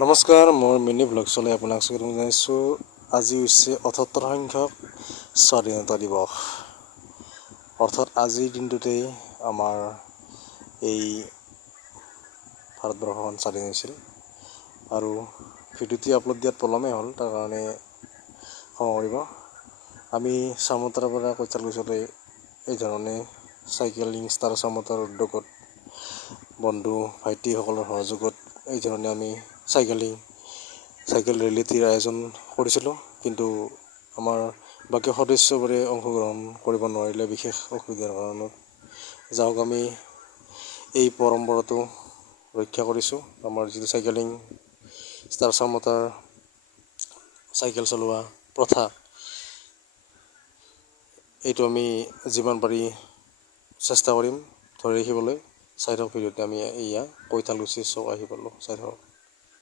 নমস্কাৰ, মোৰ মিনি ব্লগছলৈ আপোনাক স্বাগতম জনাইছোঁ। আজি হৈছে ৭৮ সংখ্যক স্বাধীনতা দিৱস। অৰ্থাৎ আজিৰ দিনটোতেই আমাৰ এই ভাৰতবৰ্ষখন স্বাধীন হৈছিল। আৰু ভিডিঅ'টি আপলোড দিয়াত পলমেই হ'ল, তাৰ কাৰণে ক্ষমা কৰিব। আমি চামতাৰ পৰা কৈঠালগুছিলৈ এই ধৰণে চাইকেলিং ষ্টাৰ চামতাৰ উদ্যোগত বন্ধু ভাইটিসকলৰ সহযোগত এই ধৰণে আমি চাইকেল ৰেলীটিৰ আয়োজন কৰিছিলোঁ। কিন্তু আমাৰ বাকী সদস্যবোৰে অংশগ্ৰহণ কৰিব নোৱাৰিলে বিশেষ অসুবিধাৰ কাৰণত। যাওক, আমি এই পৰম্পৰাটো ৰক্ষা কৰিছোঁ। আমাৰ যিটো চাইকেলিং ষ্টাৰ চামতাৰ চাইকেল চলোৱা প্ৰথা, এইটো আমি যিমান পাৰি চেষ্টা কৰিম ধৰি ৰাখিবলৈ। চাই থাকক ভিডিঅ'তে। আমি এয়া কৈঠালগুছি চক আহি পালোঁ, চাই থাকক।